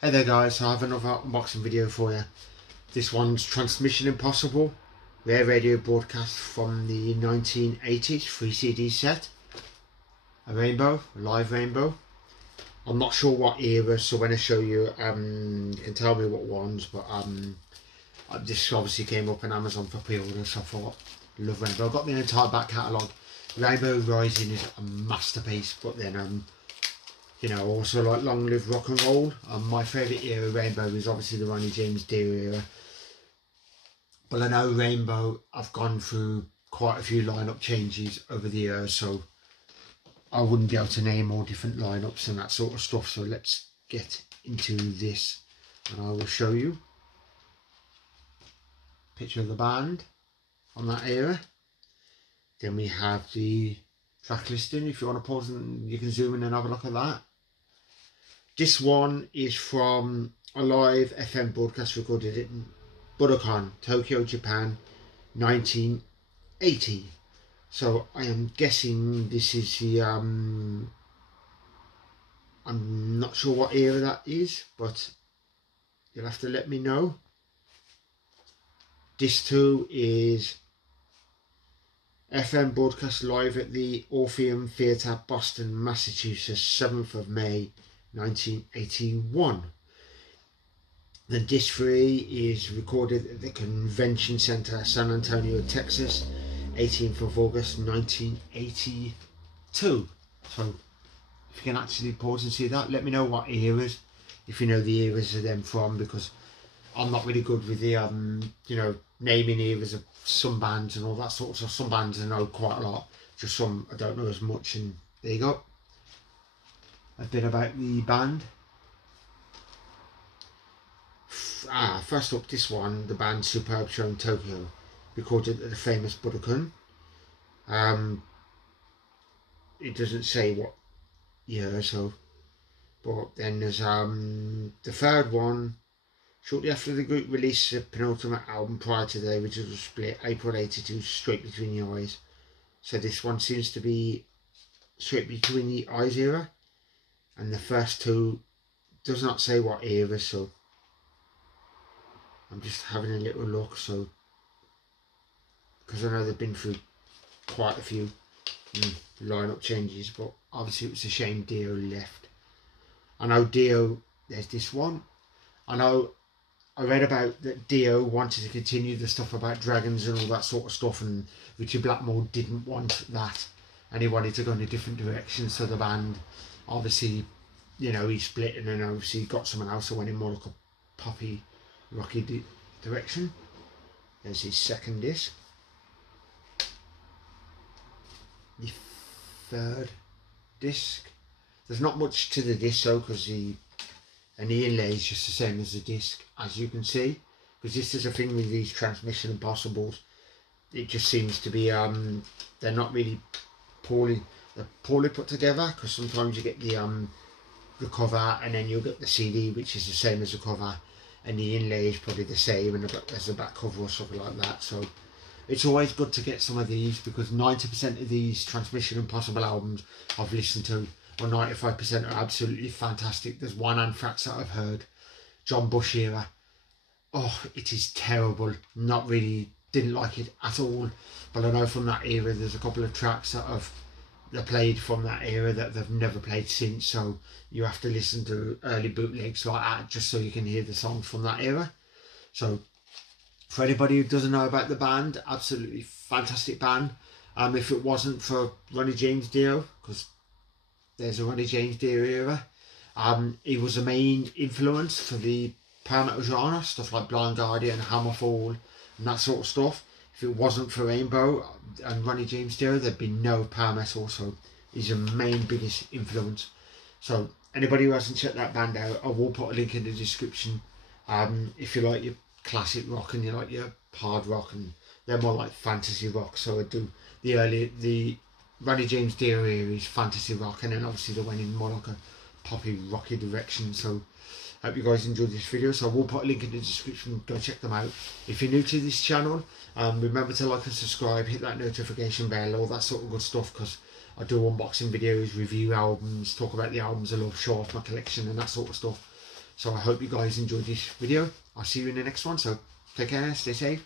Hey there guys, I have another unboxing video for you. This one's Transmission Impossible, rare radio broadcast from the 1980s 3 CD set. A rainbow, a live rainbow. I'm not sure what era, so when I show you, you can tell me what ones, but this obviously came up on Amazon for pre-order, so I thought, love rainbow. I've got the entire back catalogue. Rainbow Rising is a masterpiece, but then you know, also like Long Live Rock and Roll. My favourite era of Rainbow is obviously the Ronnie James Dio era. But I know Rainbow, I've gone through quite a few lineup changes over the years, so I wouldn't be able to name all different lineups and that sort of stuff. So let's get into this and I will show you a picture of the band on that era. Then we have the track listing. If you want to pause and you can zoom in and have a look at that. This one is from a live FM broadcast recorded in Budokan, Tokyo, Japan, 1980. So I am guessing this is the, I'm not sure what era that is, but you'll have to let me know. Disc 2 is FM broadcast live at the Orpheum Theatre, Boston, Massachusetts, 7th of May, 1981. The disc 3 is recorded at the Convention Center, San Antonio, Texas, 18th of August 1982. So if you can actually pause and see that, let me know what eras, if you know the eras of them from, because I'm not really good with the you know, naming eras of some bands and all that sort of stuff. Some bands I know quite a lot, just some I don't know as much. And there you go, a bit about the band. First up, this one, the band Superb Show in Tokyo, recorded at the famous Budokan. It doesn't say what year, so, but then there's the third one, shortly after the group released the penultimate album prior to the original split, April 82, Straight Between the Eyes. So this one seems to be Straight Between the Eyes era, and the first two does not say what era, so I'm just having a little look, so, because I know they've been through quite a few lineup changes, but obviously it was a shame Dio left. I know Dio, there's this one. I know I read about that Dio wanted to continue the stuff about dragons and all that sort of stuff, and Richie Blackmore didn't want that, and he wanted to go in a different direction. So the band, obviously, you know, he split, and then obviously got someone else who went in more like a poppy, rocky direction. There's his second disc. The third disc. There's not much to the disc though, because the inlay is just the same as the disc, as you can see. Because this is a thing with these Transmission Impossibles. It just seems to be they're not really poorly put together, because sometimes you get the cover and then you'll get the CD, which is the same as the cover, and the inlay is probably the same, and there's a back cover or something like that. So it's always good to get some of these, because 90% of these Transmission Impossible albums I've listened to, or 95%, are absolutely fantastic. There's one Anthrax that I've heard, John Bush era. Oh, it is terrible. Not really, didn't like it at all. But I know from that era there's a couple of tracks that they played from that era that they've never played since, so you have to listen to early bootlegs like that just so you can hear the songs from that era. So for anybody who doesn't know about the band, absolutely fantastic band. If it wasn't for Ronnie James Dio, because there's a Ronnie James Dio era, he was the main influence for the power metal genre, stuff like Blind Guardian, Hammerfall and that sort of stuff. If it wasn't for Rainbow and Ronnie James Dio, there'd be no power metal, so he's the main biggest influence. So anybody who hasn't checked that band out, I will put a link in the description. If you like your classic rock and you like your hard rock, and they're more like fantasy rock, so I do the Ronnie James Dio era is fantasy rock, and then obviously they went in more like a poppy rocky direction. So I hope you guys enjoyed this video, so I will put a link in the description, go check them out. If you're new to this channel, remember to like and subscribe, hit that notification bell, all that sort of good stuff, because I do unboxing videos, review albums, talk about the albums I love, show off my collection and that sort of stuff. So I hope you guys enjoyed this video. I'll see you in the next one. So take care, stay safe.